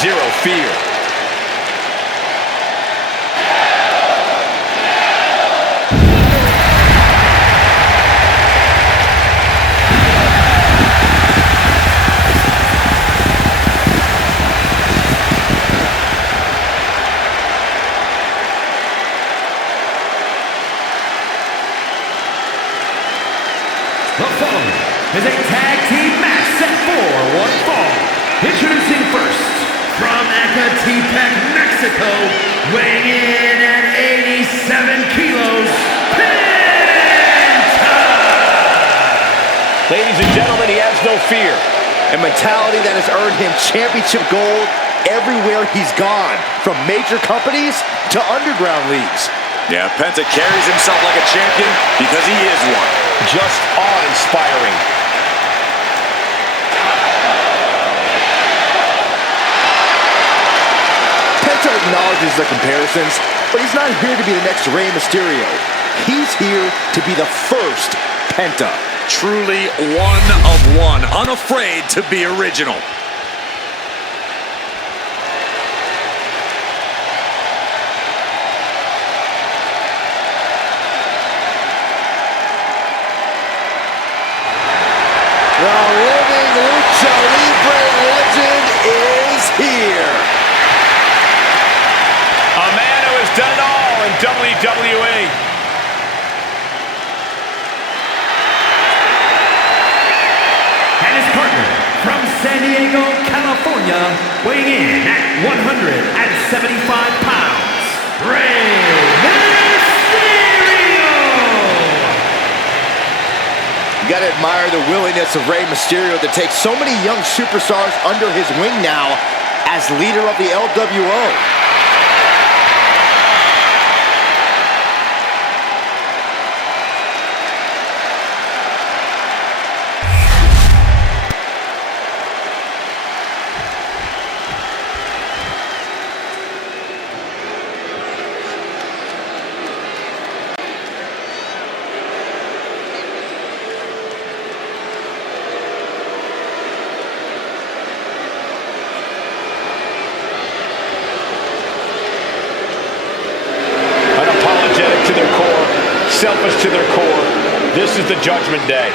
zero fear. The following is a tag team match set for one fall. Introducing first, from Ecatepec, Mexico, weighing in at 87 kilos, Penta! Ladies and gentlemen, he has no fear. A mentality that has earned him championship gold everywhere he's gone, from major companies to underground leagues. Yeah, Penta carries himself like a champion because he is one. Just awe-inspiring. Penta acknowledges the comparisons, but he's not here to be the next Rey Mysterio. He's here to be the first Penta. Truly one of one, unafraid to be original. The living Lucha Libre legend is here. A man who has done it all in WWE. And his partner, from San Diego, California, weighing in at 175 pounds, Rey Mysterio! You gotta admire the willingness of Rey Mysterio to take so many young superstars under his wing now as leader of the LWO. To their core, selfish to their core. This is the Judgment Day.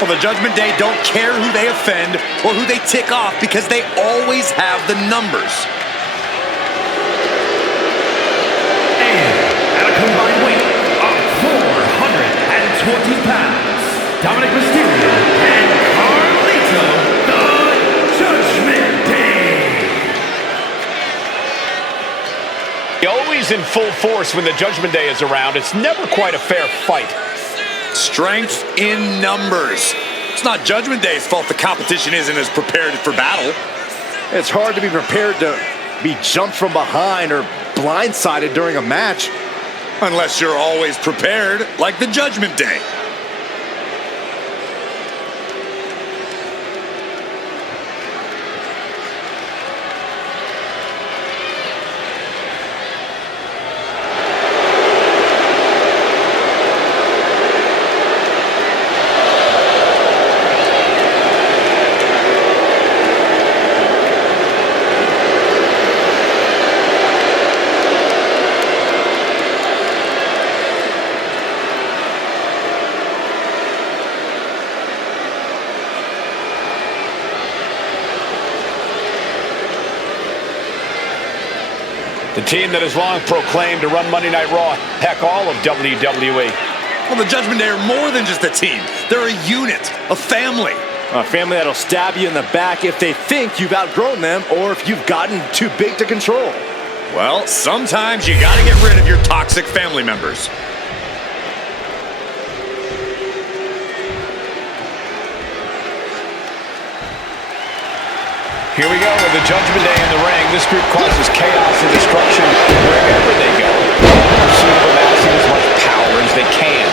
Well, the Judgment Day don't care who they offend or who they tick off because they always have the numbers. And at a combined weight of 420 pounds, Dominic Mysterio and Carlito, the Judgment Day. Always in full force when the Judgment Day is around. It's never quite a fair fight. Strength in numbers. It's not Judgment Day's fault the competition isn't as prepared for battle. It's hard to be prepared to be jumped from behind or blindsided during a match. Unless you're always prepared, like the Judgment Day. The team that has long proclaimed to run Monday Night Raw, heck, all of WWE. Well, the Judgment Day are more than just a team. They're a unit, a family. A family that'll stab you in the back if they think you've outgrown them or if you've gotten too big to control. Well, sometimes you gotta get rid of your toxic family members. Here we go with the Judgment Day in the ring. This group causes chaos and destruction wherever they go. Pursuit of amassing as much power as they can.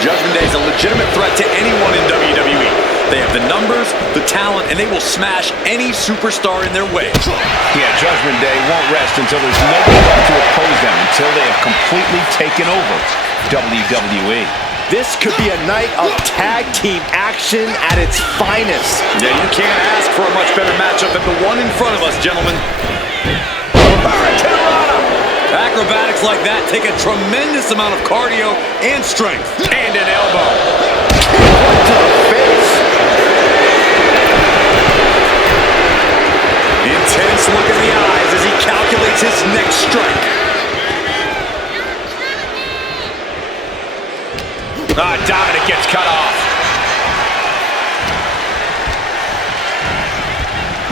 Judgment Day is a legitimate threat to anyone in WWE. They have the numbers, the talent, and they will smash any superstar in their way. Yeah, Judgment Day won't rest until there's nobody left to oppose them, until they have completely taken over WWE. This could be a night of tag team action at its finest. Yeah, you can't ask for a much better matchup than the one in front of us, gentlemen. Acrobatics like that take a tremendous amount of cardio and strength. And an elbow. Right to the face. Intense look in the eyes as he calculates his next strike. Dominic gets cut off.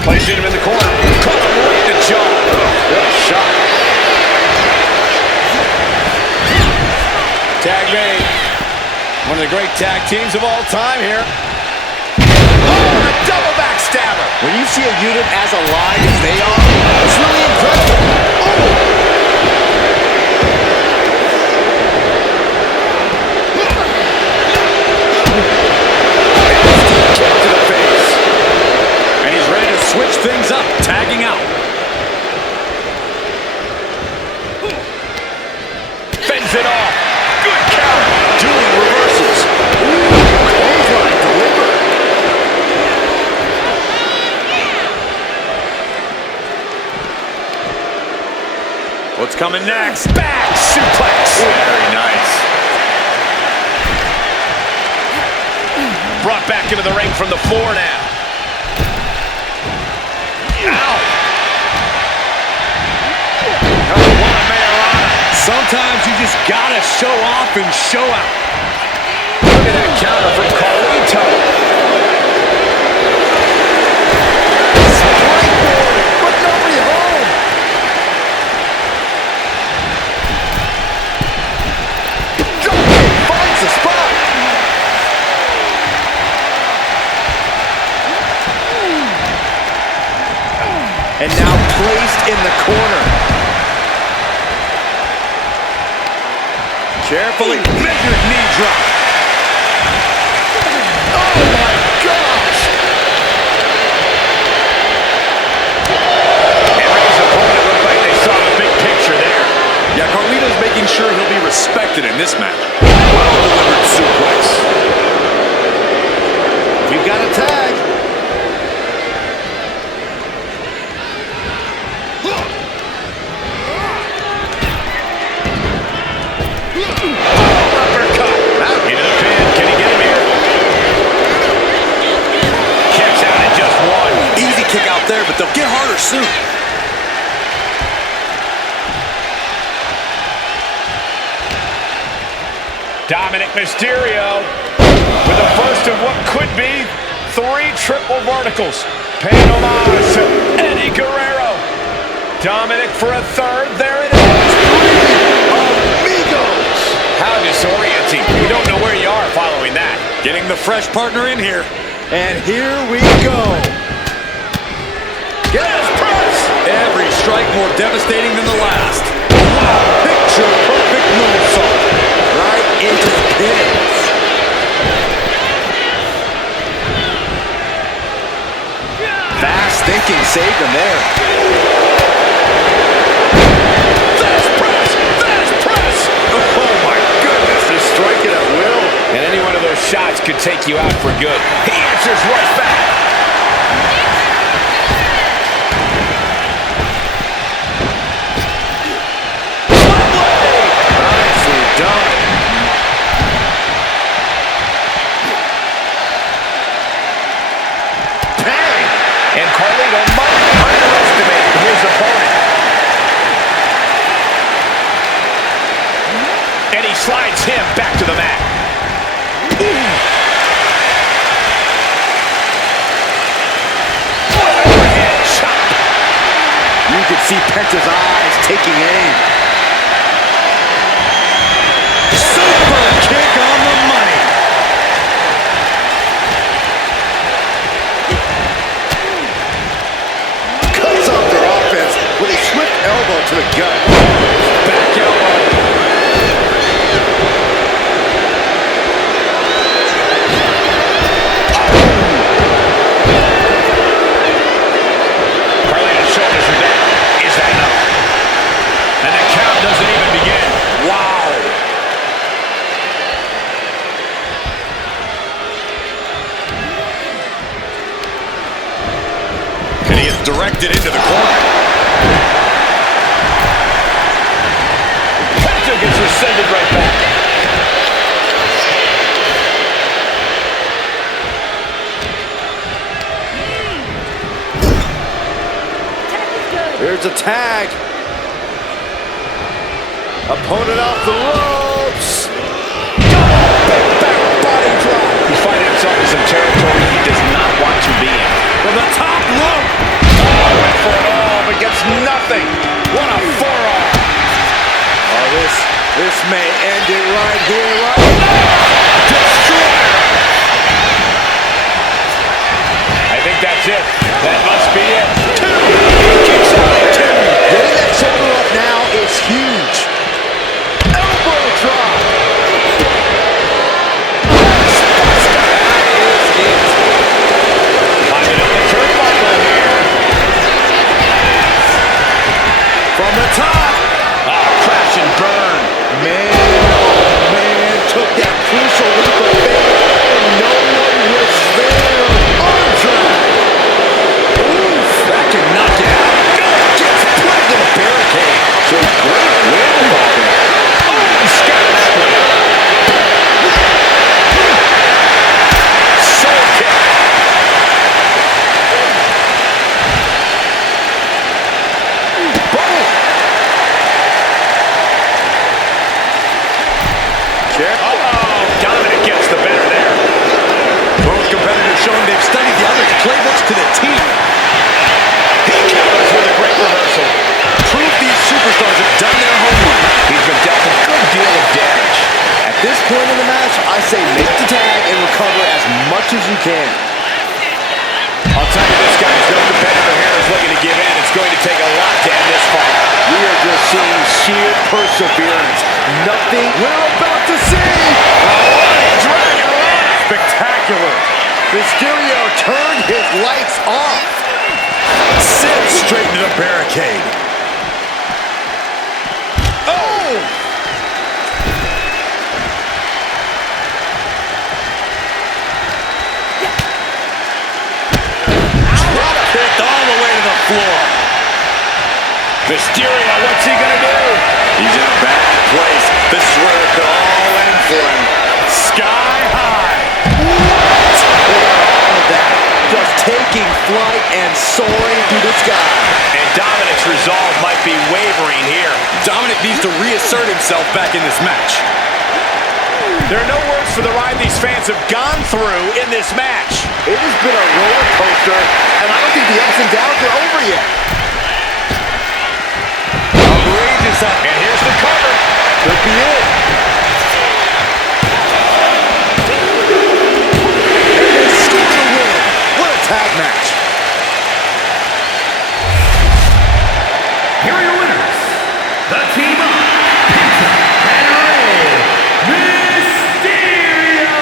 Placing him in the corner. Caught him right in the jaw. What a shot. Tag made. One of the great tag teams of all time here. Oh, a double backstabber. When you see a unit as alive as they are, it's really incredible. Oh! Switch things up, tagging out. Fends it off. Good count. Doing reversals. Clothesline delivered. What's coming next? Back suplex. Very nice. Brought back into the ring from the floor now. Sometimes you just gotta show off and show out. Look at that counter from Carlito. Springboard, but nobody home. Dropkick finds the spot. And now placed in the corner. Carefully measured knee drop. Oh my gosh! Henry's opponent looked like they saw the big picture there. Yeah, Carlito's making sure he'll be respected in this match. Well-delivered suplex. We've got a tag. There, but they'll get harder soon. Dominic Mysterio with the first of what could be 3 triple verticals. Paying homage to Eddie Guerrero. Dominic for a third. There it is. 3 amigos. How disorienting. You don't know where you are following that. Getting the fresh partner in here. And here we go. Yes, press! Every strike more devastating than the last. Wow, picture perfect moonsault. Right into the pins. Fast thinking saved him there. Fast press! Fast press! Oh my goodness, they're striking at will. And any one of those shots could take you out for good. He answers right back. And Carlito might underestimate his opponent. And he slides him back to the mat. Overhead chop. You could see Penta's eyes taking aim. Super kick on the money. Cuts off their offense with a swift elbow to the gut. Back elbow. Carlito's shoulders are down. Is that enough? And the directed into the corner. Penta gets rescinded right back. Here's a tag. Opponent off the ropes. Back body drop. He's finding himself in some territory he does not want to be in. From the top rope. Oh, went for it all, but gets nothing. What a forearm. Oh, this may end it right here, right now. Destroyer. I think that's it. That must be it. Two. Kicks out at two. Getting that shoulder up now is huge. Elbow drop. Climbing up the turnbuckle here. From the top. Oh, crash and burn. Man, took that crucial leap of faith, and no one was there. Arm drag. Oof, That can knock you out. gets put into the barricade. Shows great will. Oh, scouts. Soul kick. Boom. Uh-oh. Dominic gets the better there. Both competitors showing they've studied the other's playbooks to the T. He counters with a great reversal. Proof these superstars have done their homework. He's been dealt a good deal of damage. At this point in the match, I say make the tag and recover as much as you can. I'll tell you, this guy's no competitor here is looking to give in. It's going to take a lot to end this fight. We are just seeing sheer perseverance. Nothing we're about to see. Dragon Run. Spectacular. Mysterio turned his lights off. Sent straight into the barricade. Oh! Drop kicked all the way to the floor. Mysterio, what's he going to do? He's in a bad place. This is where it could all end for him. Sky high. All of that. Just taking flight and soaring through the sky. And Dominic's resolve might be wavering here. Dominic needs to reassert himself back in this match. There are no words for the ride these fans have gone through in this match. It has been a roller coaster, and I don't think the ups and downs are over yet. Outrageous up. And here's the cover. Could be it. And they score the win. What a tag match. Here are your winners. The team of Penta and Mysterio.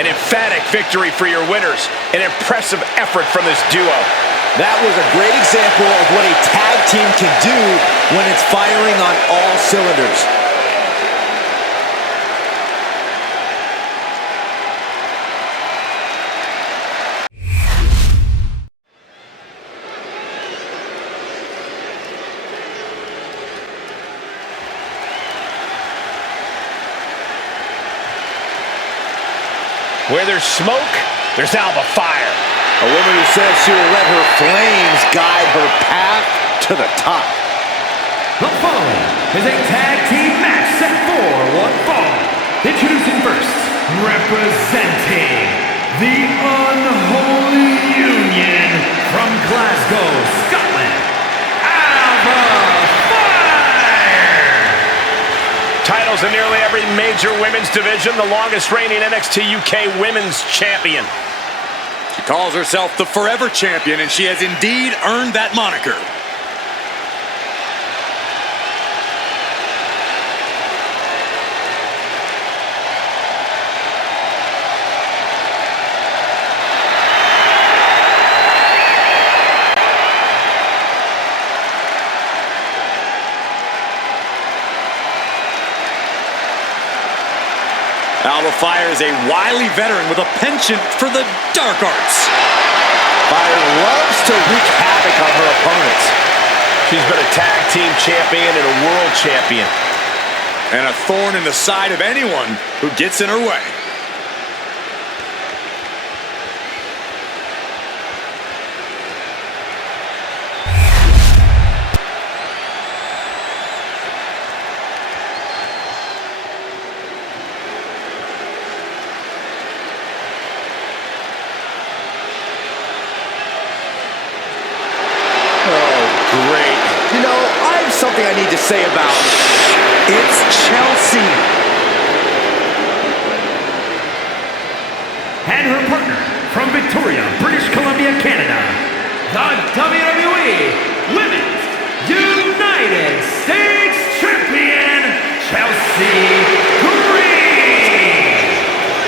An emphatic victory for your winners. An impressive effort from this duo. That was a great example of what a tag team can do when it's firing on all cylinders. Where there's smoke, there's Alba fire. A woman who says she will let her flames guide her path to the top. The following is a tag team match set for one fall. Introducing first, representing the Unholy Union from Glasgow, Scotland, Alba Fire! Titles in nearly every major women's division, the longest reigning NXT UK Women's Champion. She calls herself the Forever Champion, and she has indeed earned that moniker. Alba Fire is a wily veteran with a penchant for the dark arts. Fire loves to wreak havoc on her opponents. She's been a tag team champion and a world champion. And a thorn in the side of anyone who gets in her way. Something I need to say about it's Chelsea. And her partner from Victoria, British Columbia, Canada, the WWE Women's United States Champion, Chelsea Green.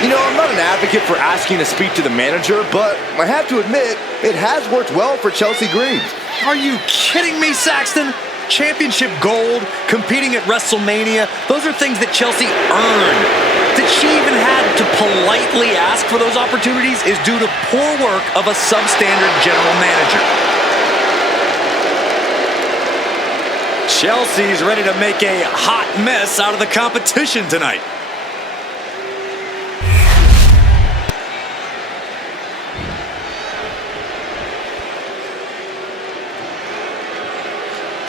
You know, I'm not an advocate for asking to speak to the manager, but I have to admit, it has worked well for Chelsea Green. Are you kidding me, Saxton? Championship gold, competing at WrestleMania, those are things that Chelsea earned. That she even had to politely ask for those opportunities is due to poor work of a substandard general manager. Chelsea's ready to make a hot mess out of the competition tonight.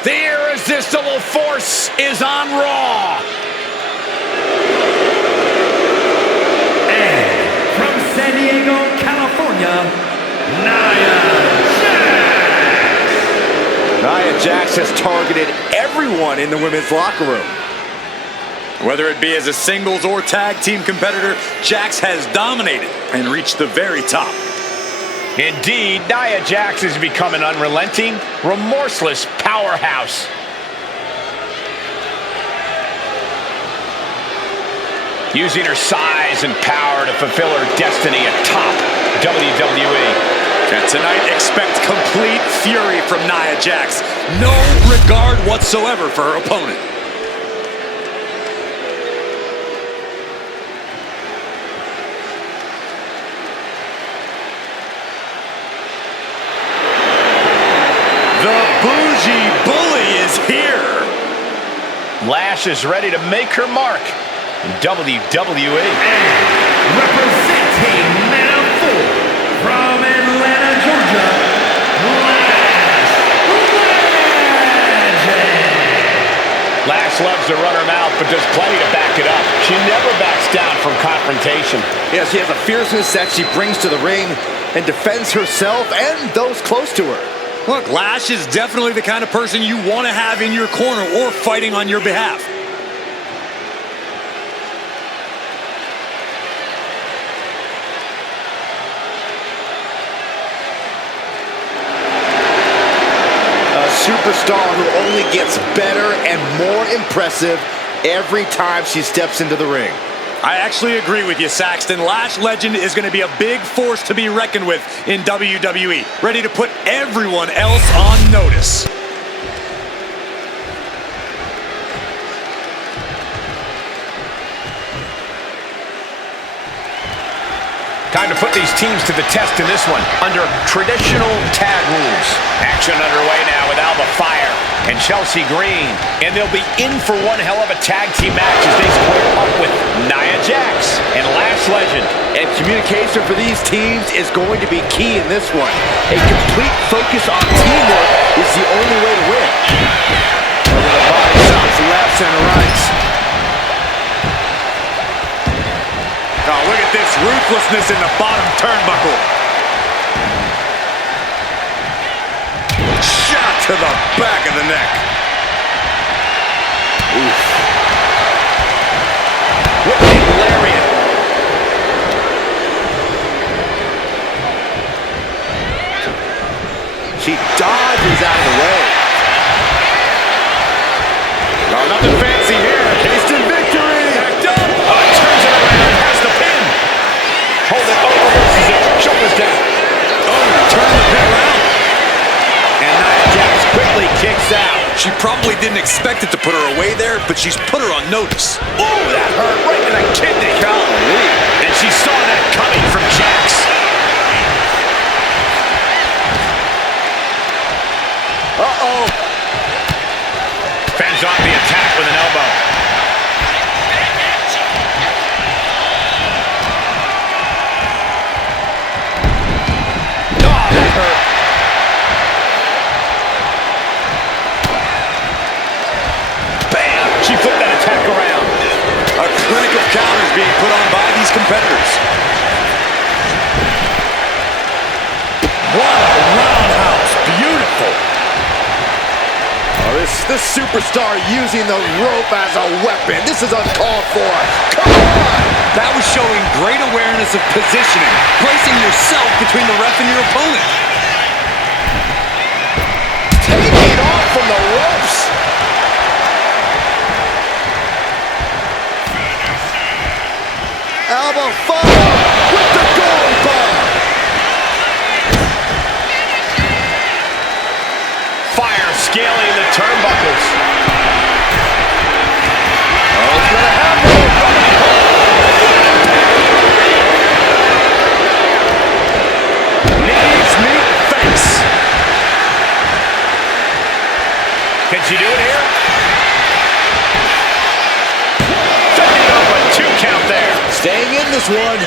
The irresistible force is on Raw. And from San Diego, California, Nia Jax. Nia Jax has targeted everyone in the women's locker room. Whether it be as a singles or tag team competitor, Jax has dominated and reached the very top. Indeed, Nia Jax has become an unrelenting, remorseless powerhouse. Using her size and power to fulfill her destiny atop WWE. And tonight, expect complete fury from Nia Jax. No regard whatsoever for her opponent. The Bougie Bully is here. Lash is ready to make her mark in WWE. And representing Man 4 from Atlanta, Georgia, Lash loves to run her mouth, but does plenty to back it up. She never backs down from confrontation. Yeah, she has a fierceness that she brings to the ring and defends herself and those close to her. Look, Lash is definitely the kind of person you want to have in your corner or fighting on your behalf. A superstar who only gets better and more impressive every time she steps into the ring. I actually agree with you, Saxton. Lash Legend is going to be a big force to be reckoned with in WWE, ready to put everyone else on notice. Time to put these teams to the test in this one under traditional tag rules. Action underway now with Alba Fire and Chelsea Green. And they'll be in for one hell of a tag team match as they square up with Nia Jax and Lash Legend. And communication for these teams is going to be key in this one. A complete focus on teamwork is the only way to win. Over the body shots, lefts and rights. Oh, look at this ruthlessness in the bottom turnbuckle. Shot to the back of the neck. Oof. Whipping lariat. She dodges out of the way. Oh, nothing fancy here. Instant victory. Backed up. Turns it around. Has the pin. Hold it. Oh, reverses it. Shoulders down. Oh, turn the pin around. And Nia Jax quickly kicks out. She probably didn't expect it to put her away there, but she's put her on notice. Oh, that hurt right in the kidney. Golly. And she saw that coming from Jax. is being put on by these competitors. What a roundhouse. Beautiful. Oh, this superstar using the rope as a weapon. This is uncalled for. Come on! That was showing great awareness of positioning, placing yourself between the ref and your opponent. Taking off from the ropes. Elbow follow with the gold bar. Fire scaling the turnbuckles. Oh, it's gonna happen. Knees meet face. Can she do it here? Setting up a 2 count there. Staying in this one.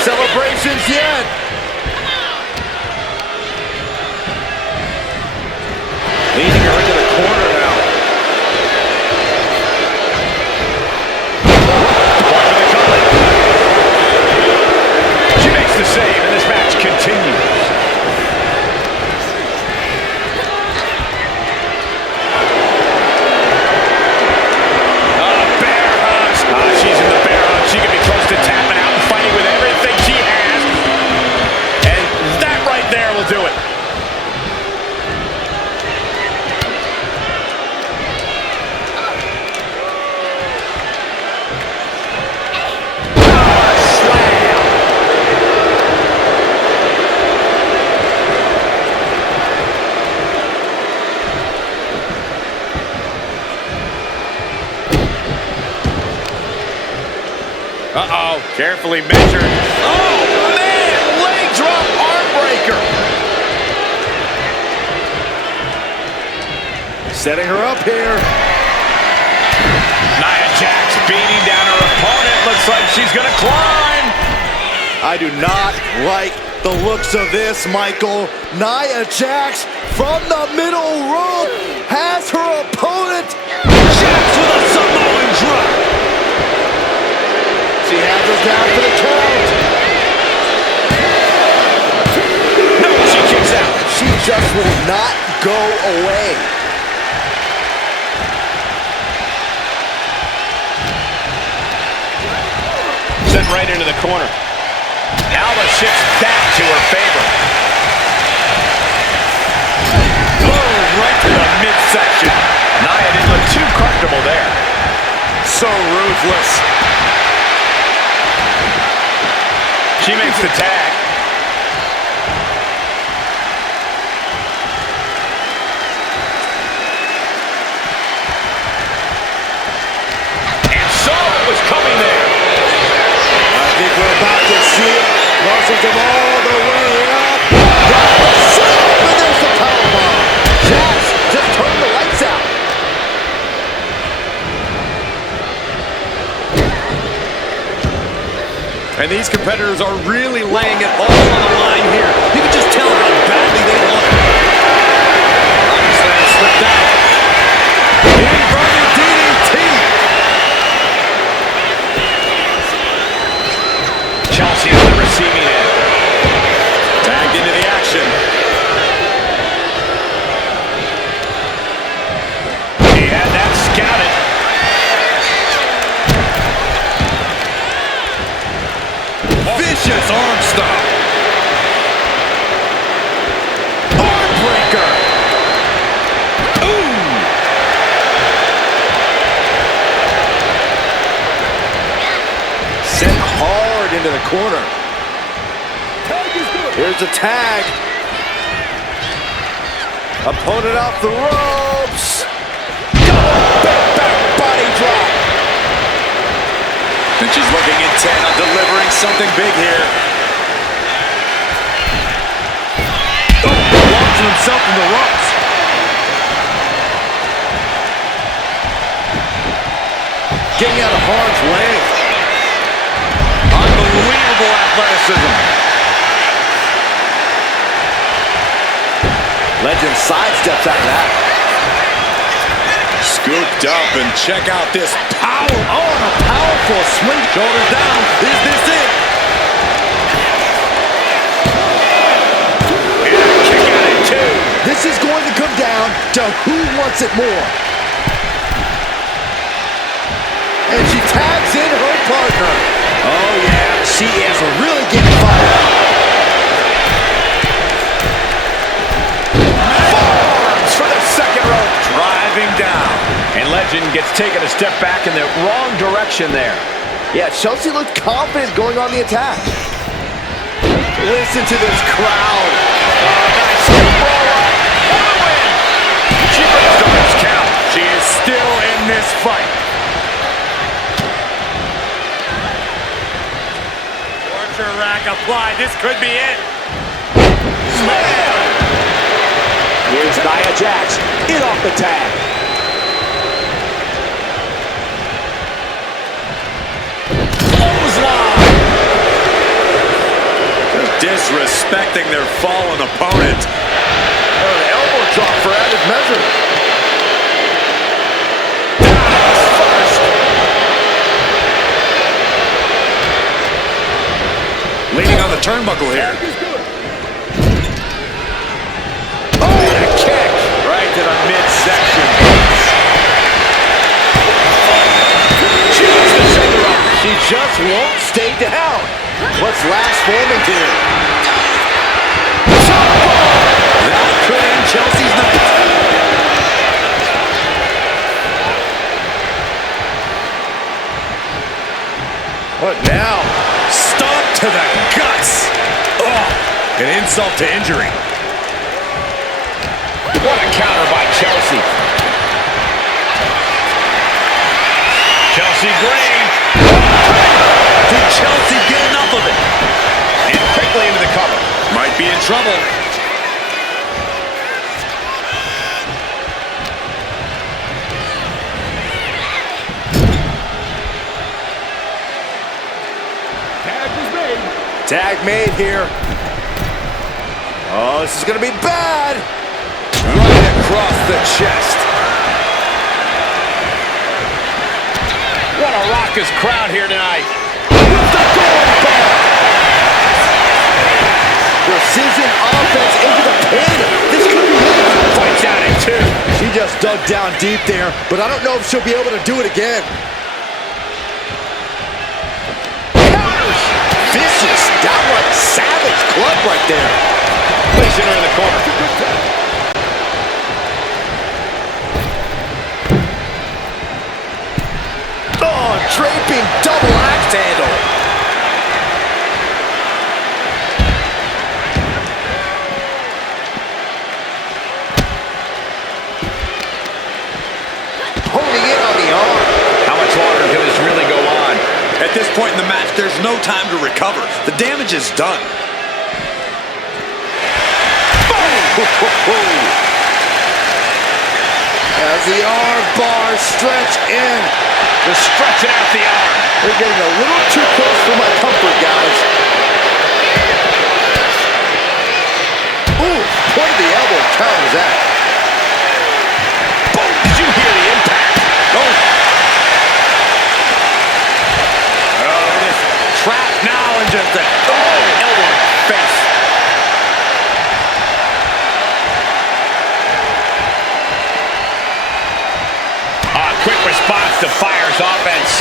Celebrations yet. Leading her into the corner now. She makes the save, and this match continues. Bear hug. She's in the bear hug. She could be close to tapping out and fighting with everything she has. And that right there will do it. Uh-oh, carefully measured. Oh, man, leg drop arm breaker. Setting her up here. Nia Jax beating down her opponent. Looks like she's gonna climb. I do not like the looks of this, Michael. Nia Jax from the middle rope has her opponent. Jax with a Samoan drop. She has her down for the count. No, she kicks out. She just will not go away. Sent right into the corner. Alba shifts back to her favor. Oh, right to the midsection. Nia didn't look too comfortable there. So ruthless. She makes the tag. And so it was coming there. I think we're about to see it. Muscles them all the way up. And there's the powerbomb. Jax just turned the lights out. And these competitors are really laying it all on the line here. You can just tell how badly they want it. Obviously, they slipped out. Inverted DDT. Chelsea on the receiving end. Tagged into the action. He had that scouted. Vicious arm stop. Arm breaker. Ooh. Sent hard into the corner. Here's a tag. Opponent off the ropes. Back body drop. And she's looking intent on delivering something big here. Launching himself in the ropes. getting out of harm's way. Unbelievable athleticism. Legend sidesteps out of that. Scooped up, and check out this power. Oh, and a powerful swing. Shoulders down. Is this it? And a kick out at 2. This is going to come down to who wants it more. And she tags in her partner. Oh, yeah, she is really getting fired up. Forearms for the second rope. Driving down. And Legend gets taken a step back in the wrong direction there. Yeah, Chelsea looked confident going on the attack. Listen to this crowd. Nice roll up for the win. She breaks the first count. She is still in this fight. Torture rack applied. This could be it. Slam! Here's Nia Jax in off the tag. Clothesline! Disrespecting their fallen opponent. Oh, the elbow drop for added measure. First. Leaning on the turnbuckle here. Oh, and a kick right to the midsection. She wants to shake her up. She just won't stay down. What's last forming here? That could end Chelsea's night. What now? Stomp to the guts. An insult to injury. What a counter by Chelsea. Chelsea Green. Did Chelsea get enough of it? And quickly into the cover. Might be in trouble. Tag made here. Oh, this is going to be bad. Right across the chest. What a raucous crowd here tonight. With the gold bar. Precision offense into the pin. This could be it. Fights out at 2. She just dug down deep there, but I don't know if she'll be able to do it again. Counters. Vicious, downright savage club right there. Placing her in the corner. Oh, draping double axe handle. Holding in on the arm. How much longer can this really go on? At this point in the match, there's no time to recover. The damage is done. As the arm bars stretch in. They're stretching out the arm. They're getting a little too close for my comfort, guys. Ooh, point of the elbow counters that. Boom! Did you hear the impact? Oh, it is trapped now and just a elbow in the face. Quick response to Fire's offense.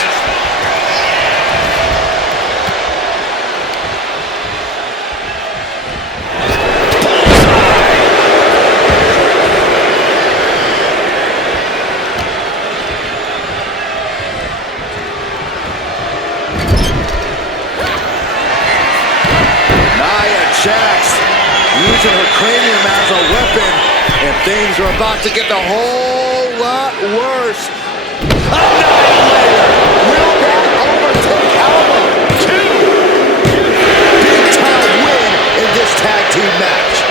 Nia Jax using her cranium as a weapon, and things are about to get a whole lot worse. Annihilator! Will that overtake Alba? 2! Big time win in this tag team match.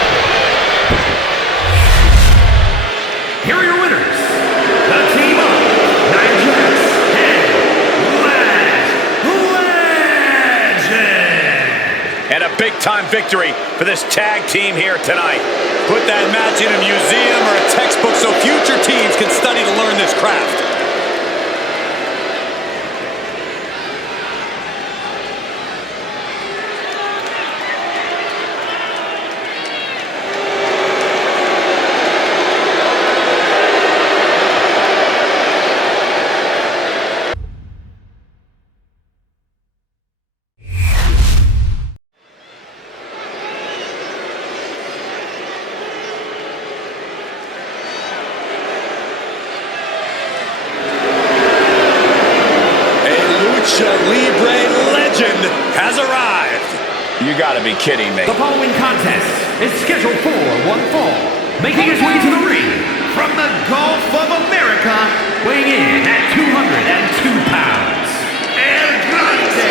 Here are your winners, the team of Nia Jax and big-time victory for this tag team here tonight. Put that match in a museum or a textbook so future teams can study to learn this craft. Libre legend has arrived. You gotta be kidding me. The following contest is scheduled for one fall. Making his way to the ring from the Gulf of America, weighing in at 202 pounds, El Grande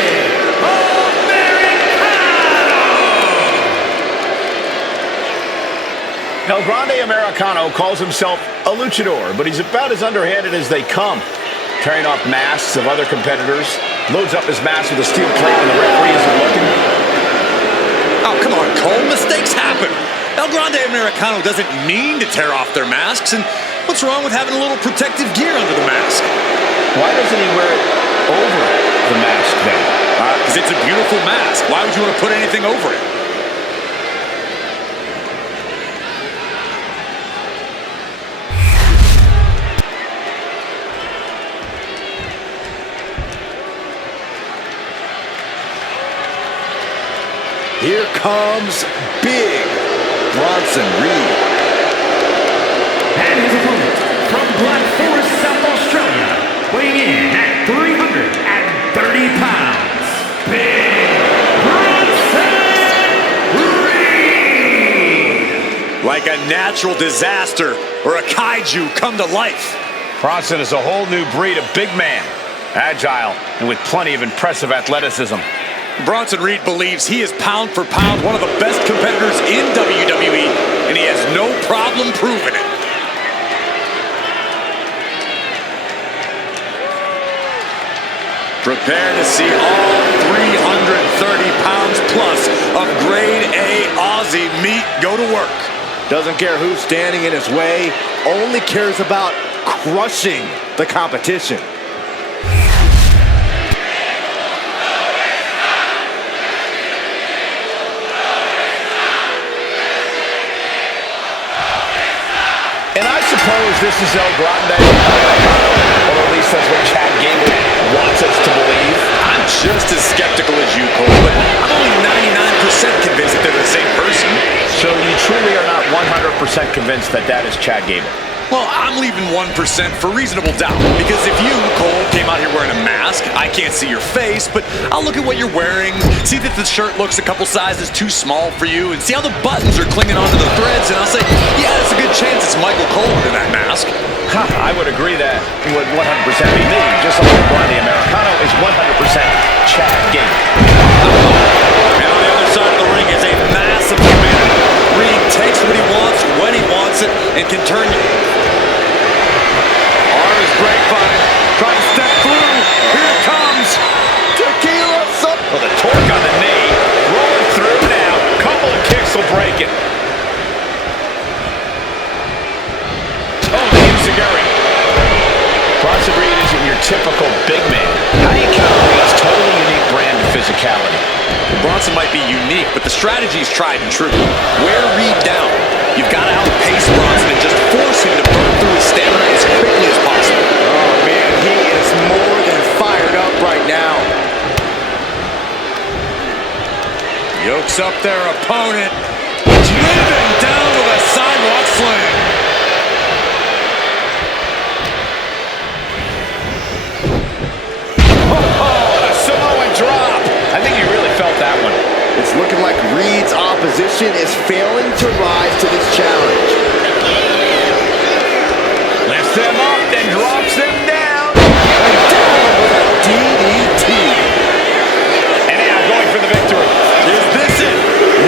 Americano! El Grande Americano calls himself a luchador, but he's about as underhanded as they come. Tearing off masks of other competitors, loads up his mask with a steel plate when the referee isn't looking. Oh, come on, Cole. Mistakes happen. El Grande Americano doesn't mean to tear off their masks, and what's wrong with having a little protective gear under the mask? Why doesn't he wear it over the mask then? Because it's a beautiful mask. Why would you want to put anything over it? Here comes Big Bronson Reed. And his opponent from Black Forest, South Australia, weighing in at 330 pounds, Big Bronson Reed! Like a natural disaster or a kaiju come to life. Bronson is a whole new breed of big man, agile and with plenty of impressive athleticism. Bronson Reed believes he is pound for pound one of the best competitors in WWE, and he has no problem proving it. Prepare to see all 330 pounds plus of grade A Aussie meat go to work. Doesn't care who's standing in his way, only cares about crushing the competition. And I suppose this is El Grande Americano, or at least that's what Chad Gable wants us to believe. I'm just as skeptical as you, Cole, but I'm only 99% convinced that they're the same person. So you truly are not 100% convinced that that is Chad Gable? Well, I'm leaving 1% for reasonable doubt. Because if you, Cole, came out here wearing a mask, I can't see your face, but I'll look at what you're wearing, see that the shirt looks a couple sizes too small for you, and see how the buttons are clinging onto the threads, and I'll say, yeah, there's a good chance it's Michael Cole under that mask. I would agree that would 100% be me, just like the Americano is 100% Chad Gable. And on the other side of the ring is a massive man. Reed takes what he wants when he wants it and can turn you. Arm is grapevine. Try to step through. Here it comes. Tequila sub. Well, the torque on the knee, rolling through now. Couple of kicks will break it. Oh, the Uziguri. Bronson Reed isn't your typical big man. How do you counter Reed's totally unique brand of physicality? Bronson might be unique, but the strategy is tried and true. Wear Reed down. You've got to outpace Bronson and just force him to burn through his stamina as quickly as possible. Oh, man, he is more than fired up right now. Yokes up their opponent. Driven down with a sidewalk slam. A Samoan drop. I think you really felt that one. It's looking like Reed's opposition is failing to rise to this challenge. Lifts them up, then drops them down. And down with a DDT. And now going for the victory. Is this it?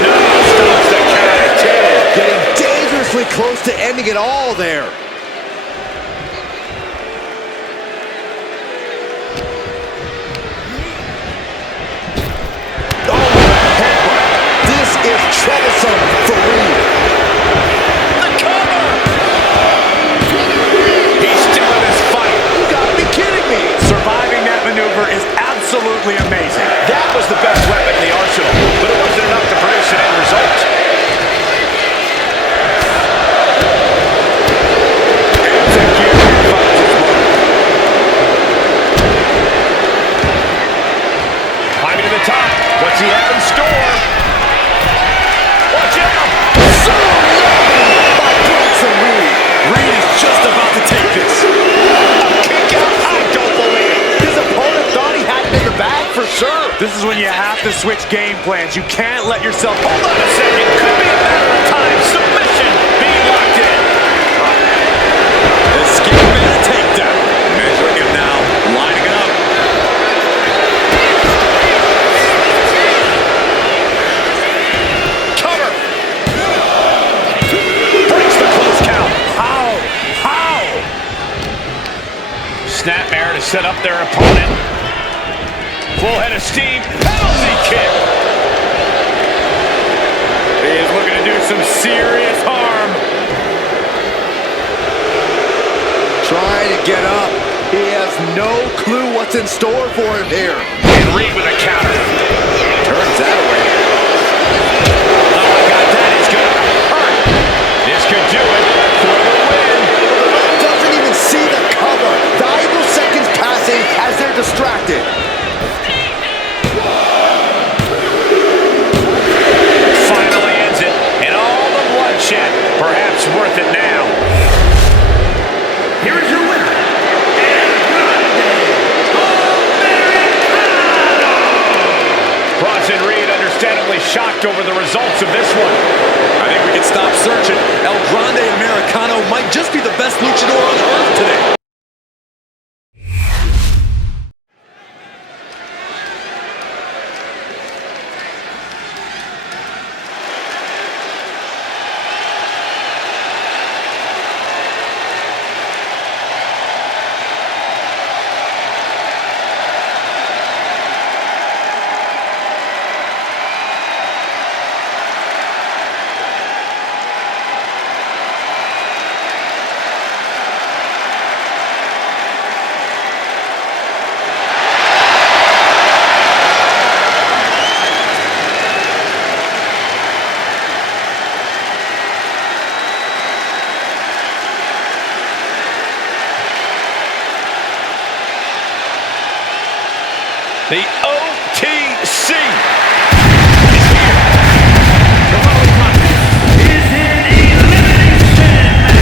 No, stops the count at 2. Getting dangerously close to ending it all there. What's he have in store? Watch out! By Bronson Reed. Reed is just about to take this. A kick out? I don't believe it. His opponent thought he had it in the bag for sure. This is when you have to switch game plans. You can't let yourself... Hold on a second. Could be a matter of time. Submission being locked in. Escape and a takedown. Measuring him now. Lining it up. Cover. Breaks the close count. How? Snapmare to set up their opponent. Full head of steam. Penalty kick. He is looking to do some serious harm. Trying to get up. He has no clue what's in store for him here. And Reed with a counter. Turns that away. Oh my God, that is going to hurt. This could do it for the win. Doesn't even see the cover. Valuable seconds passing as they're distracted. Finally ends it. And all the bloodshed, perhaps worth it now. Here is your winner, Bronson Reed understandably shocked over the results of this one. I think we can stop searching. El Grande Americano might just be the best luchador on earth today. The OTC. is in elimination match.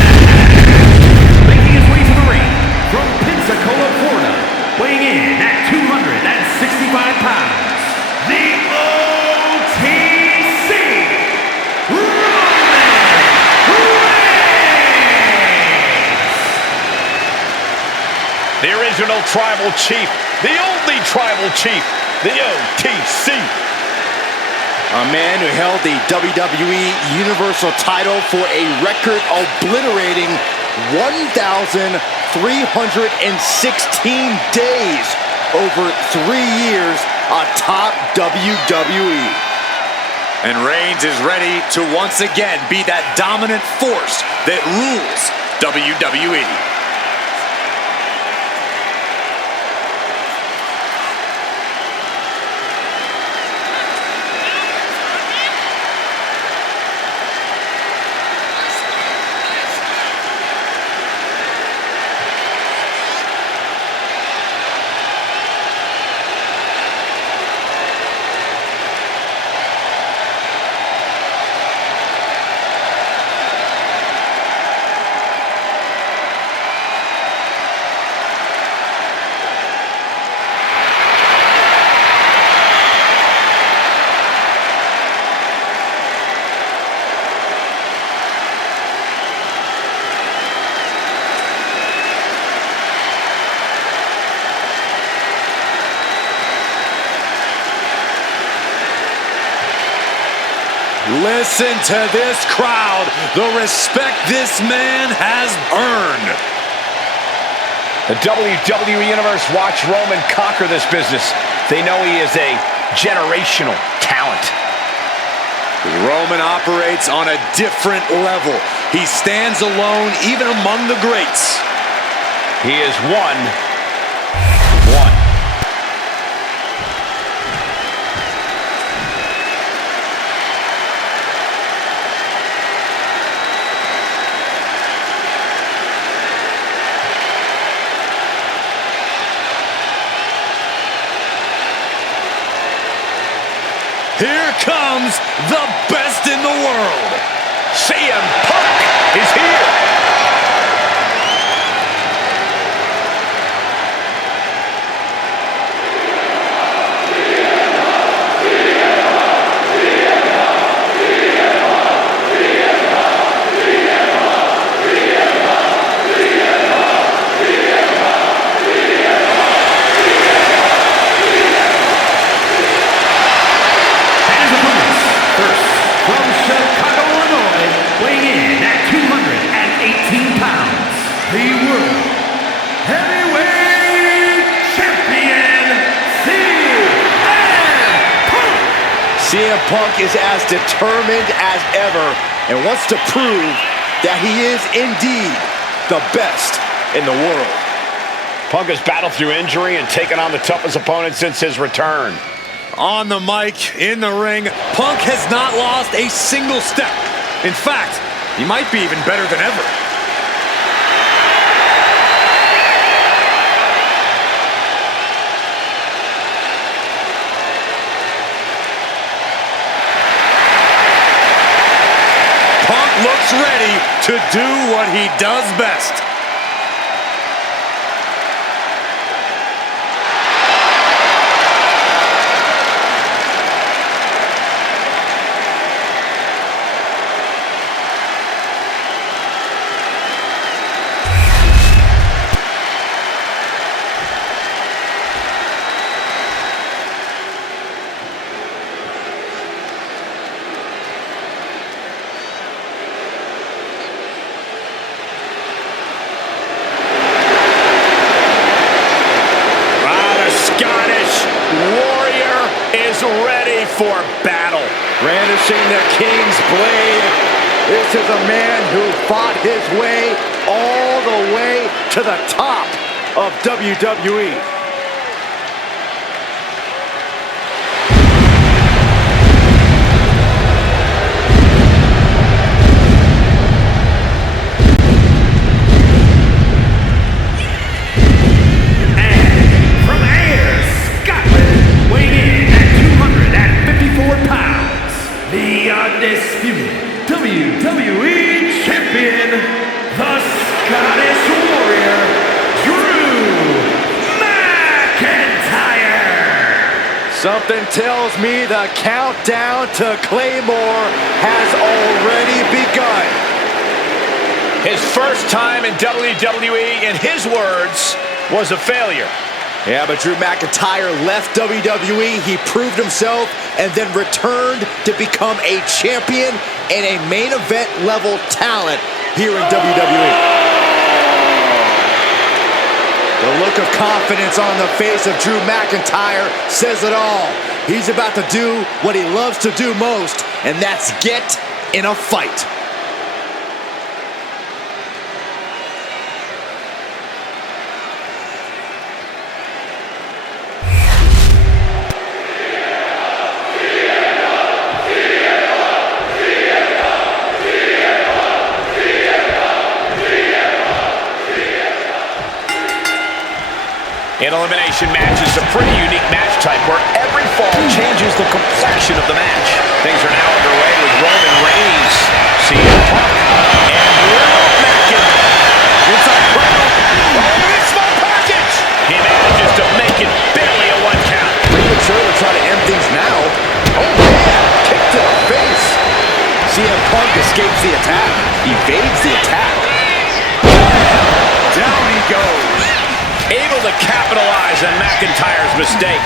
Making his way to the ring from Pensacola, Florida, weighing in at 265 pounds, the OTC, Roman Reigns. The original tribal chief. The only tribal chief. The OTC. A man who held the WWE Universal title for a record obliterating 1,316 days over 3 years atop WWE. And Reigns is ready to once again be that dominant force that rules WWE. Listen to this crowd, the respect this man has earned. The WWE Universe watched Roman conquer this business. They know he is a generational talent. Roman operates on a different level. He stands alone even among the greats. He is one. Here comes the best in the world. CM Punk is here. CM Punk is as determined as ever and wants to prove that he is indeed the best in the world. Punk has battled through injury and taken on the toughest opponent since his return. On the mic, in the ring, Punk has not lost a single step. In fact, he might be even better than ever. Looks ready to do what he does best. For battle. Brandishing the King's blade. This is a man who fought his way all the way to the top of WWE. The undisputed WWE Champion, the Scottish Warrior, Drew McIntyre. Something tells me the countdown to Claymore has already begun. His first time in WWE, in his words, was a failure. Yeah, but Drew McIntyre left WWE, he proved himself, and then returned to become a champion and a main event level talent here in WWE. The look of confidence on the face of Drew McIntyre says it all. He's about to do what he loves to do most, and that's get in a fight. An elimination match is a pretty unique match type where every fall changes the complexion of the match. Things are now underway with Roman Reigns, CM Punk, and Drew McIntyre. Inside Cradle. Oh, a small package. He manages to make it barely a one count. Premature to try to end things now. Oh, man. Kick to the face. CM Punk escapes the attack. Evades the attack. Down he goes. Able to capitalize on McIntyre's mistake.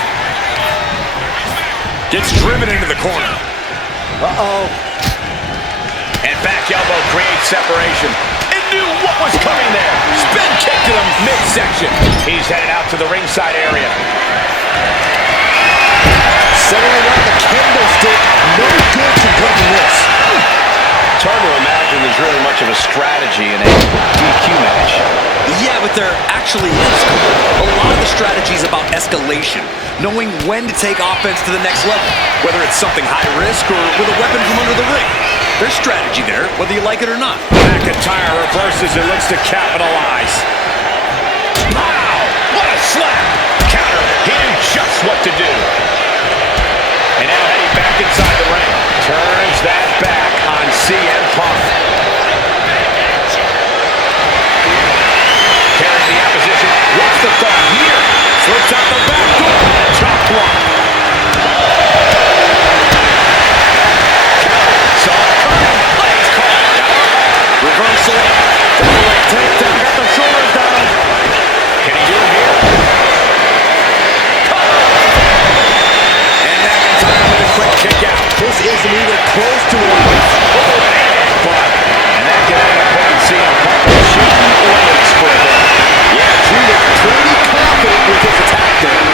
Gets driven into the corner. Uh-oh. And back elbow creates separation. And knew what was coming there. Spin kick to the midsection. He's headed out to the ringside area. Settling on the candlestick. No good can come from this. It's hard to imagine there's really much of a strategy in a DQ match. Yeah, but there actually is. A lot of the strategy is about escalation, knowing when to take offense to the next level, whether it's something high risk or with a weapon from under the ring. There's strategy there, whether you like it or not. McIntyre reverses and looks to capitalize. Wow! What a slap! Counter. He knew just what to do. And now heading back inside the ring. Turns that back on CM Punk. Carrying the opposition. What's the thought here? Slips out the back door. Chop block. Saw it coming. Legs caught. Reversal. Double takedown. Got the shoulders down. Can he do it here? And McIntyre with a quick kick out. This isn't even close to a But, and that can end up putting CM Punk on shooting legs for a bit. Yeah, Drew was pretty confident with his attack there.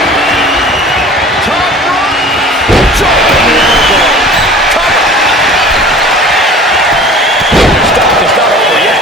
Top rope. Dropping the elbow. Cover. Stop. It's not over yet.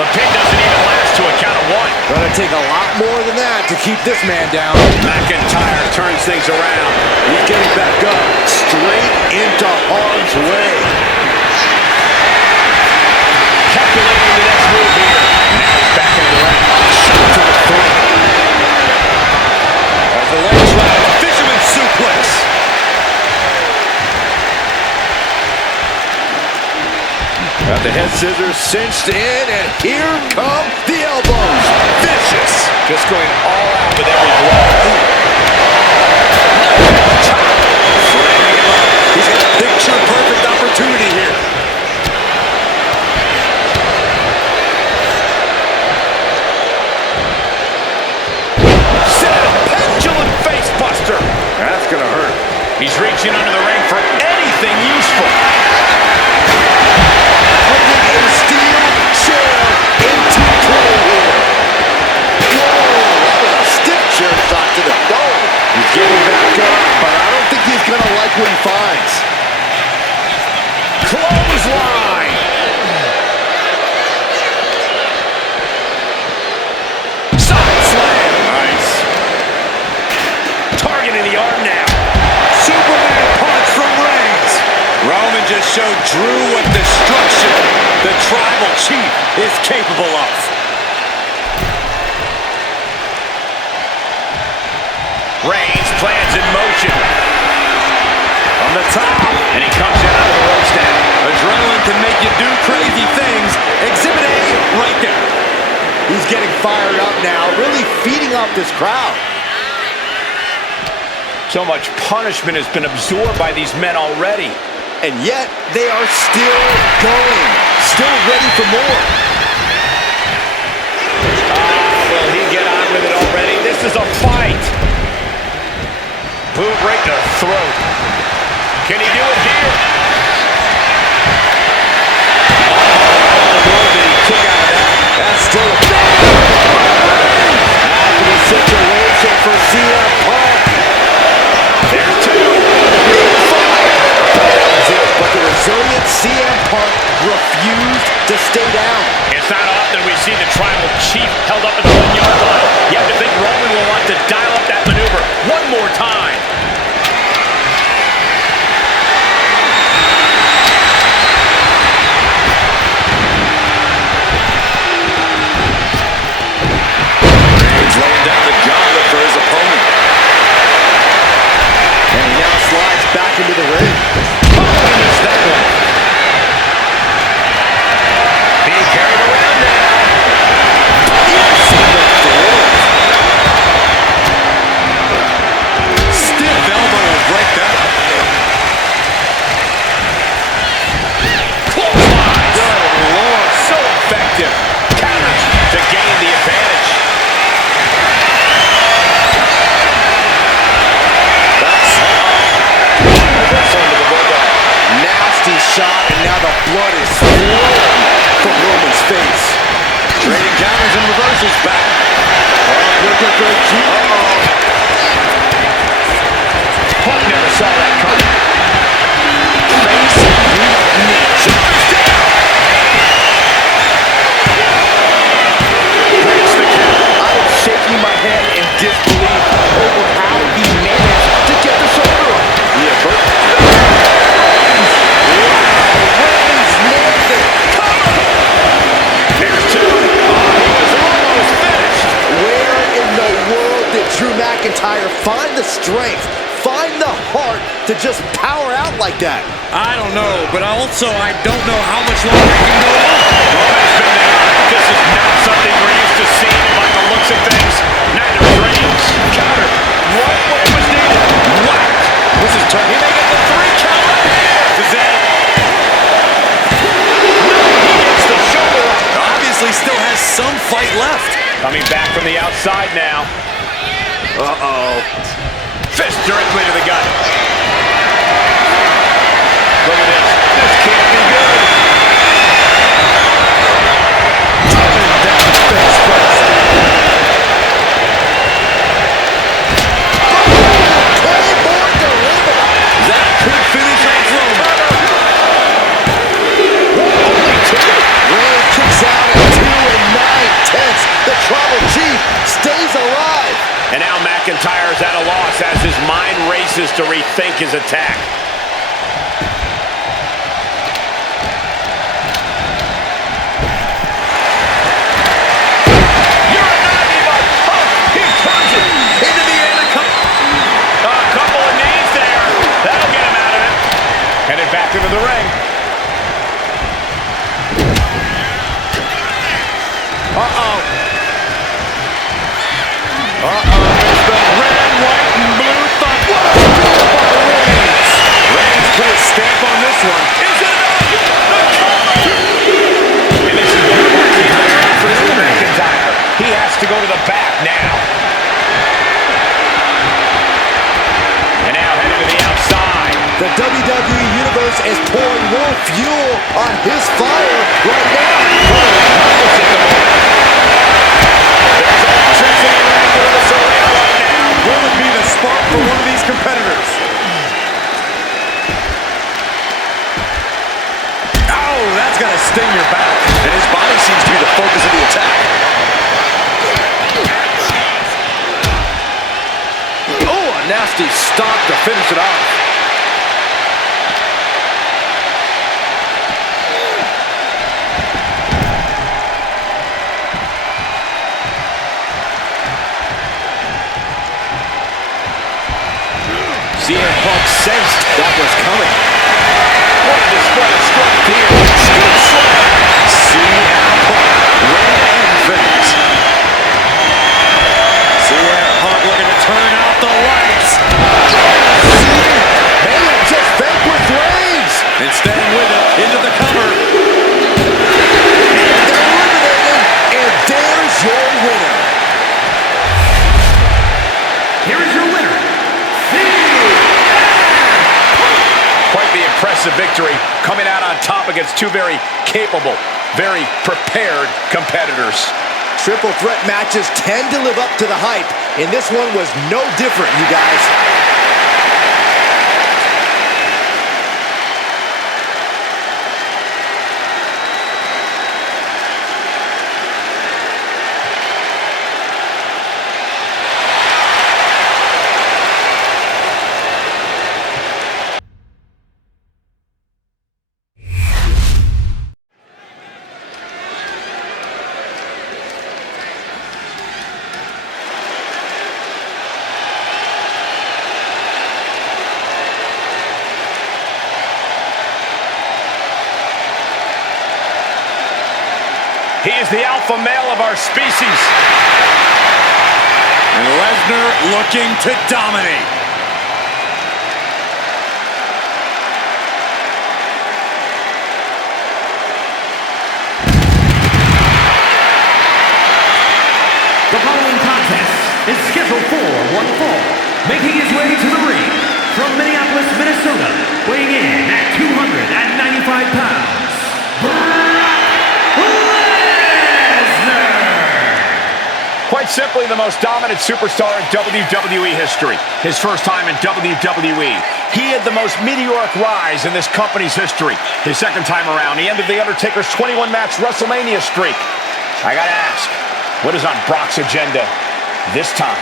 The pin doesn't even last to a count of one. Gonna take a lot more than that to keep this man down. McIntyre turns things around. He's getting back up, straight into harm's way. Calculating the next move here. Now he's back in the ring. Shot to the throat. As the legs wrap, fisherman suplex. Got the head scissors cinched in, and here come the elbows. Vicious. Just going all out with every blow. Framing him up. He's got a picture-perfect opportunity here. Set a pendulum face buster. That's gonna hurt. He's reaching under the ring for anything useful. Putting a steel chair into play here. Whoa, that was a stiff chair shot to the dome. He's getting back up, but I don't think he's gonna like what he finds. Clothesline. Side slam. Nice. Targeting the arm now. Superman punch from Reigns. Roman just showed Drew what destruction the Tribal Chief is capable of. Reigns plans in motion. On the top. And he comes in under the ropes now. Adrenaline can make you do crazy things. Exhibit A right there. He's getting fired up now, really feeding off this crowd. So much punishment has been absorbed by these men already. And yet, they are still going. Still ready for more. Will he get on with it already? This is a fight. Boot right to the throat. Can he do it here? The blow that he took out of that. That's still a after the situation for CM Punk. There's two. But the resilient CM Punk refused to stay down. It's not often we see the Tribal Chief held up at the 1-yard line. You have to think Roman will want to dial up that maneuver one more time. Reigns laying down the gauntlet for his opponent. And he now slides back into the ring. Missed that one. Being carried around now. Yes, on the throat. McIntyre find the strength, find the heart to just power out like that? I don't know, but I don't know how much longer he can go on. Roman's been there. This is not something we're used to seeing by the looks of things. Neither is Reigns. Counter. Right where it was needed. Whacked. This is turn. He may get the 3 count right here. This is it. He gets the shoulder up. Obviously still has some fight left. Coming back from the outside now. Uh-oh. Fist directly to the gut. Look at this. This can't be good. Face first. Claymore delivered. That could finish off Roman. Only 2. Reigns kicks out at 2 and 9/10. The Tribal Chief stays alive. And now McIntyre's at a loss as his mind races to rethink his attack. Back into the ring. Uh-oh. There's the red, white, and blue thumb. What a move by Reigns. Reigns put a stamp on this one. Is it enough? The cover. And this is what McIntyre for McIntyre. He has to go to the back now. And now heading to the outside. The WWE Universe is pouring more fuel on his fire right now. There's electricity running through this arena right now. Will it be the spark for one of these competitors? Oh, that's got to sting your back. And his body seems to be the focus of the attack. Oh, a nasty stomp to finish it off. CM Punk sensed that was coming. What a display of strength here. Scoop slam. CM Punk ready to end things. CM Punk looking to turn out the lights. May have just vanquished Reigns. And staying with it into the cover. They're eliminated, and there's your winner. Here is your winner. Quite the impressive victory, coming out on top against two very capable, very prepared competitors. Triple threat matches tend to live up to the hype, and this one was no different, you guys. He is the alpha male of our species. And Lesnar looking to dominate. The following contest is scheduled for one fall. Making his way to the ring from Minneapolis, Minnesota, weighing in at 295 pounds, Brock Lesnar! Quite simply, the most dominant superstar in WWE history. His first time in WWE. He had the most meteoric rise in this company's history. His second time around, he ended The Undertaker's 21-match WrestleMania streak. I gotta ask, what is on Brock's agenda this time?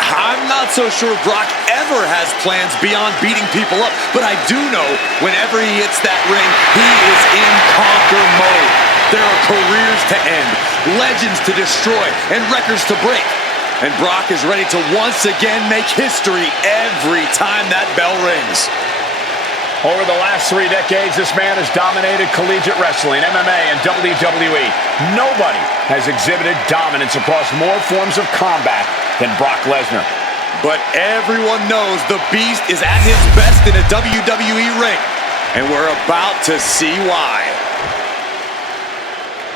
I'm not so sure Brock ever has plans beyond beating people up, but I do know whenever he hits that ring, he is in conquer mode. There are careers to end, legends to destroy, and records to break. And Brock is ready to once again make history every time that bell rings. Over the last 3 decades, this man has dominated collegiate wrestling, MMA, and WWE. Nobody has exhibited dominance across more forms of combat than Brock Lesnar. But everyone knows the Beast is at his best in a WWE ring. And we're about to see why.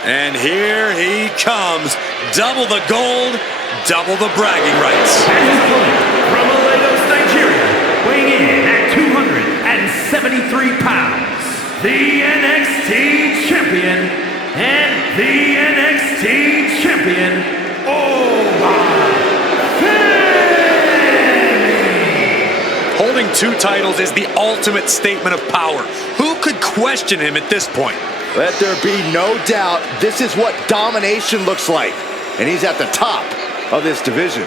And here he comes. Double the gold, double the bragging rights. And his opponent from Lagos, Nigeria, weighing in at 273 pounds, the NXT Champion and the NXT Champion, Holding 2 titles is the ultimate statement of power. Who could question him at this point? Let there be no doubt, this is what domination looks like. And he's at the top of this division.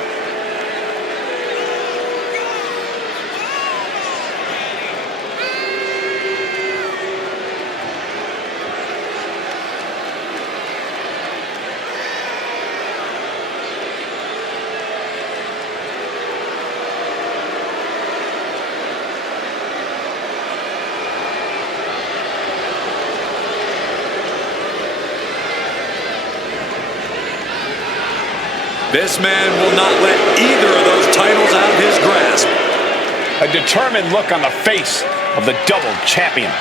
This man will not let either of those titles out of his grasp. A determined look on the face of the double champion.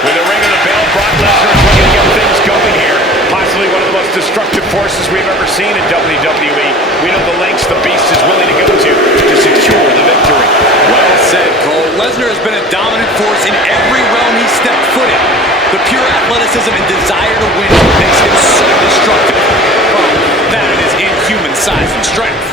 With the ring of the bell, Brock Lesnar is looking to get things going here. Possibly one of the most destructive forces we've ever seen in WWE. We know the lengths the Beast is willing to go to secure the victory. Well said, Cole. Lesnar has been a dominant force in every realm he stepped foot in. The pure athleticism and desire to win makes him so destructive. Well, that and his inhuman size and strength.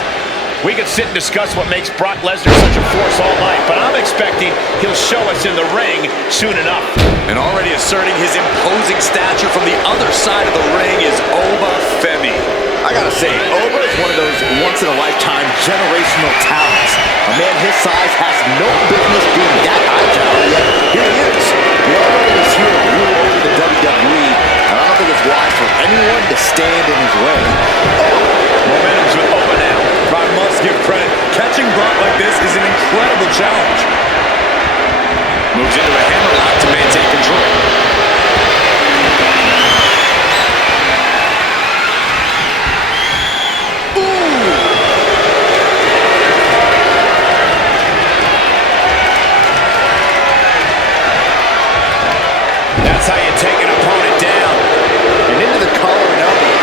We could sit and discuss what makes Brock Lesnar such a force all night, but I'm expecting he'll show us in the ring soon enough. And already asserting his imposing stature from the other side of the ring is Oba Femi. I gotta say, Oba is one of those once-in-a-lifetime generational talents. A man his size has no business being that agile, yet here he is. We all know he's here to rule over the WWE, and I don't think it's wise for anyone to stand in his way. Momentum's with Oba now. I must give credit. Catching Brock like this is an incredible challenge. Moves into a hammerlock to maintain control. That's how you take an opponent down. And into the collar and elbow.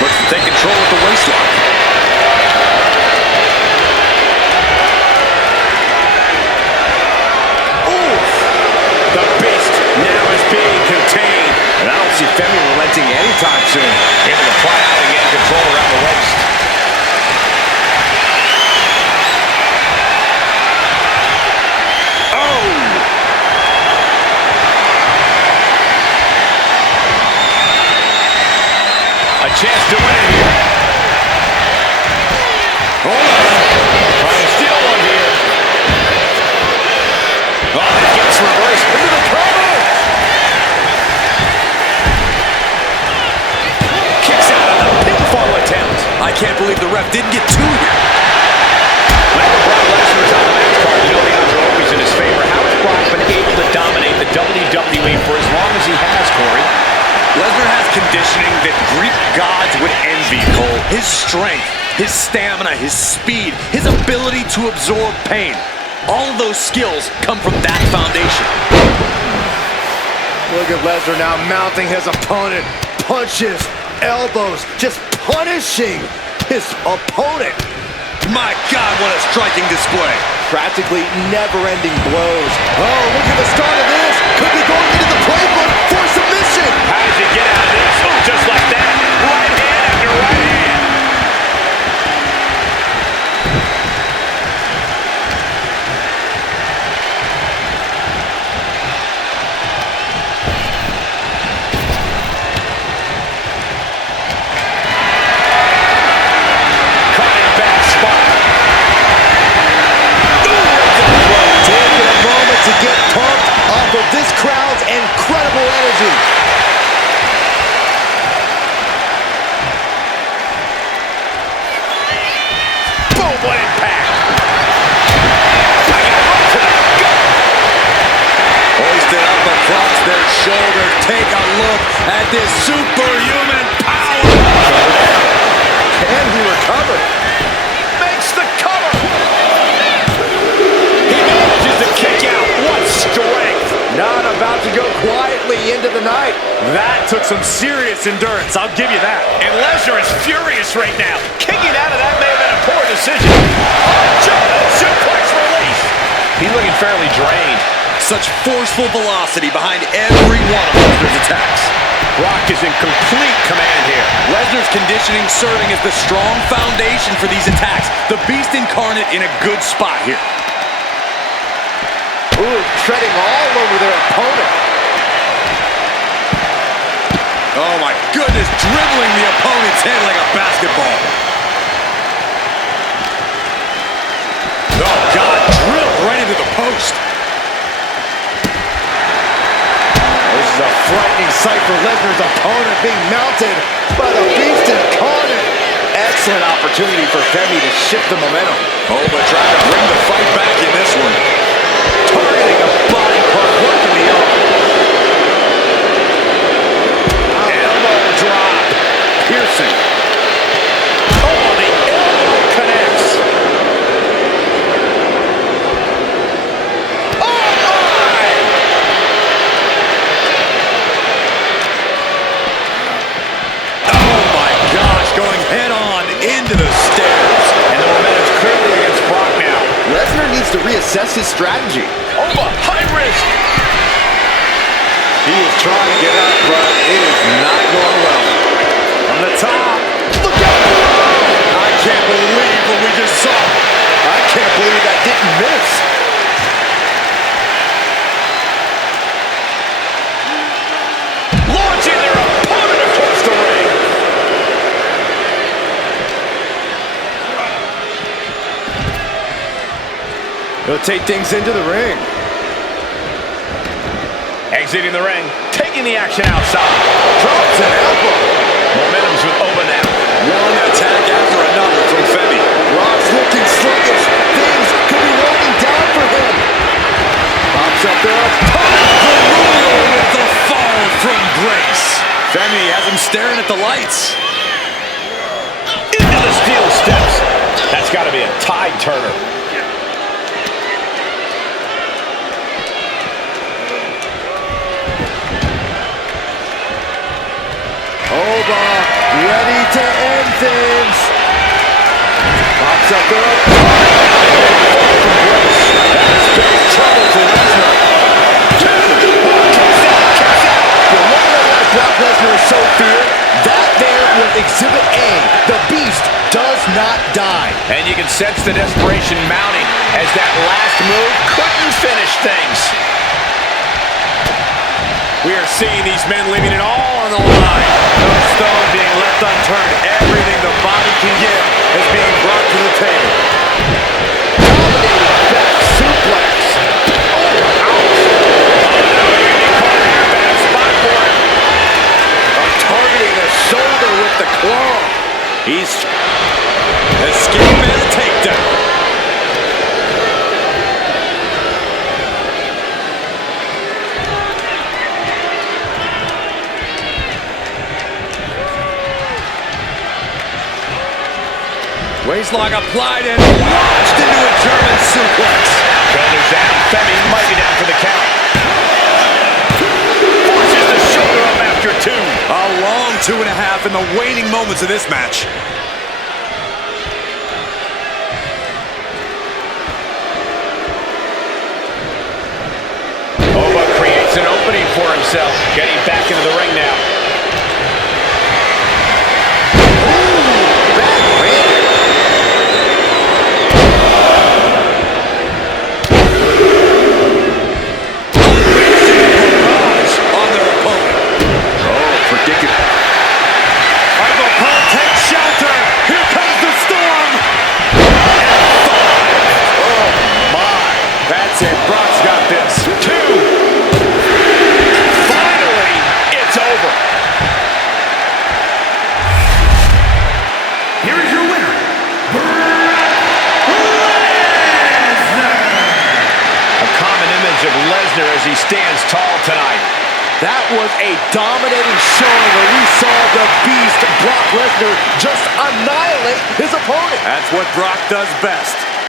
Looks to take control with the waistlock. The Beast now is being contained. And I don't see Femi relenting anytime soon. Able to apply out and get control around the waist. A chance to win it here. Trying to steal one here. Oh, that gets reversed into the cover. Kicks out of the pinfall attempt. I can't believe the ref didn't get 2 here. Whenever Brock Lesnar is on the match card, you know the odds are always in his favor. How has Brock been able to dominate the WWE for as long as he has, Corey? Lesnar has conditioning that Greek gods would envy, Cole. His strength, his stamina, his speed, his ability to absorb pain. All of those skills come from that foundation. Look at Lesnar now mounting his opponent. Punches, elbows, just punishing his opponent. My God, what a striking display. Practically never-ending blows. Oh, look at the start of this. Could be going into the playbook for submission. How did you get out of this? Oh, just like that. Right hand after right hand. crowd's incredible energy. Boom, what impact. I got right to the gut. Hoisted up across their shoulders. Take a look at this superhuman power. Can he recover? Makes the cover. He manages to kick out. What strength. Not about to go quietly into the night. That took some serious endurance, I'll give you that. And Lesnar is furious right now. Kicking out of that may have been a poor decision. German suplex release. He's looking fairly drained. Such forceful velocity behind every one of Lesnar's attacks. Brock is in complete command here. Lesnar's conditioning serving as the strong foundation for these attacks. The Beast incarnate in a good spot here. Ooh, treading all over their opponent. Oh my goodness, dribbling the opponent's head like a basketball. Oh God, drilled right into the post. This is a frightening sight for Lesnar's opponent being mounted by the Beast incarnate. Excellent opportunity for Femi to shift the momentum. Oh, but trying to bring the fight back in this one. Targeting a body part, working the arm. Elbow drop. Piercing. Oh, the elbow connects. Oh, my! Oh my gosh, going head on into the stairs. And the momentum's clearly against Brock now. Lesnar needs to reassess his strategy. Over, high risk. He is trying to get up, but it is not going well. From the top. Look out! I can't believe what we just saw. I can't believe that didn't miss. Launching their opponent across the ring. He'll take things into the ring. Exiting the ring, taking the action outside. Drops an elbow. Momentum's with Oba now. One attack after another from Femi. Brock's looking sluggish. Things could be rolling down for him. Pops up there. With the fall from grace. Femi has him staring at the lights. Into the steel steps. That's got to be a tide turner. Oba ready to end things. Pops up there. That spells trouble for Lesnar. You wonder why Brock Lesnar is so feared? That there was Exhibit A. The Beast does not die. And you can sense the desperation mounting as that last move couldn't finish things. We are seeing these men leaving it all on the line. No stone being left unturned. Everything the body can give is being brought to the table. Dominating back suplex. Oh, ouch. Bad spot for him. Targeting the shoulder with the claw. He's escaping a takedown. Waistlock applied and launched into a German suplex. Shoulders down. Femi might be down for the count. Forces the shoulder up after two. A long 2.5 in the waning moments of this match. Oba creates an opening for himself. Getting back into the ring now. That's it. Brock's got this. 2. She stands tall tonight. That was a dominating showing where we saw the beast Brock Lesnar just annihilate his opponent. That's what Brock does best.